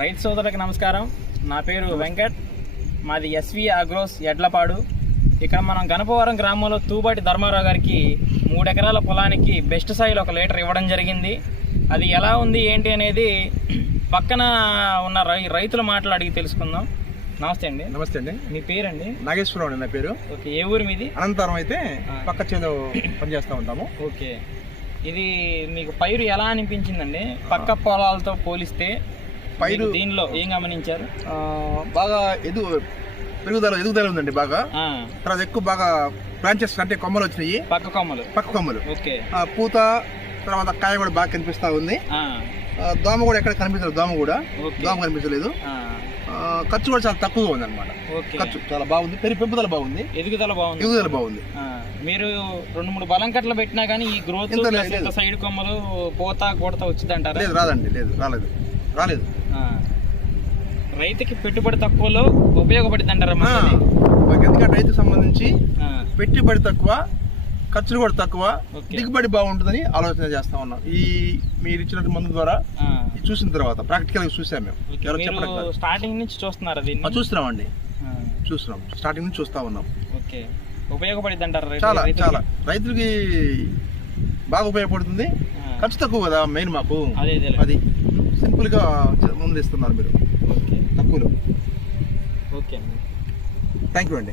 రైతు సోదరులకు నమస్కారం. నా పేరు వెంకట్. మాది ఎస్వి అగ్రోస్ ఎడ్లపాడు. ఇక్కడ మనం గణపవరం గ్రామంలో తూబాటి ధర్మారావు గారికి మూడు ఎకరాల పొలానికి బెస్ట్ సాయిల్ ఒక లీటర్ ఇవ్వడం జరిగింది. అది ఎలా ఉంది ఏంటి అనేది పక్కన ఉన్న రై రైతుల మాటలు అడిగి తెలుసుకుందాం. నమస్తే అండి. నమస్తే అండి. మీ పేరండి? నాగేశ్వరరావు అండి నా పేరు. ఓకే ఏ ఊరు మీది? అనంతరం అయితే. పక్క చేలో పనిచేస్తూ ఉంటాము. ఓకే. ఇది మీకు పైరు ఎలా అనిపించిందండి? పక్క పొలాలతో పోలిస్తే పైరు- దీనిలో ఏం గమనించారు? బాగా ఎదు పెరుగుదల ఎదుగుదల ఉందండి బాగా. తర్వాత ఎక్కువ బాగా బ్రాంచెస్ అంటే కొమ్మలు వచ్చినాయి. పక్క కొమ్మలు. పక్క కొమ్మలు. ఓకే. ఆ, పూత తర్వాత కాయ కూడా బాగా కనిపిస్తూ ఉంది. దోమ కూడా ఎక్కడ కనిపించలేదు దోమ కూడా. దోమ కనిపించలేదు. ఖర్చు కూడా చాలా తక్కువగా ఉంది అనమాట ఖర్చు చాలా బాగుంది. పెరుగు పెంపుదల బాగుంది. ఎదుగుదల బాగుంది. ఎదుగుదల బాగుంది. మీరు రెండు మూడు బలం కట్టలు పెట్టినా కానీ ఈ గ్రోత్ సైడ్ కొమ్మలు పోత కొడత వచ్చింది అంటారా లేదు రాదండి లేదు రాలేదు. రాలేదు. రైతుకి పెట్టుబడి తక్కువలో ఉపయోగపడింది అంటారా ఎందుకంటే రైతుకు సంబంధించి పెట్టుబడి తక్కువ ఖర్చులు కూడా తక్కువ. దిగుబడి బాగుంటుందని ఆలోచన చేస్తా ఉన్నాం. ఈ మీరు ఇచ్చినట్టు మందు ద్వారా చూసిన తర్వాత ప్రాక్టికల్గా చూసాం మేము. స్టార్టింగ్ నుంచి చూస్తున్నారా చూస్తున్నామండి. ఆ, చూస్తున్నాం. స్టార్టింగ్ నుంచి చూస్తా ఉన్నాం. ఓకే. ఉపయోగపడింది అంటారా చాలా? చాలా. రైతులకి బాగా ఉపయోగపడుతుంది. ఖర్చు తక్కువ కదా మెయిన్ మాకు. అదే సింపుల్గా ఇస్తున్నారు మీరు. ఓకే. తక్కువలో. ఓకే అండి. థ్యాంక్ యూ అండి.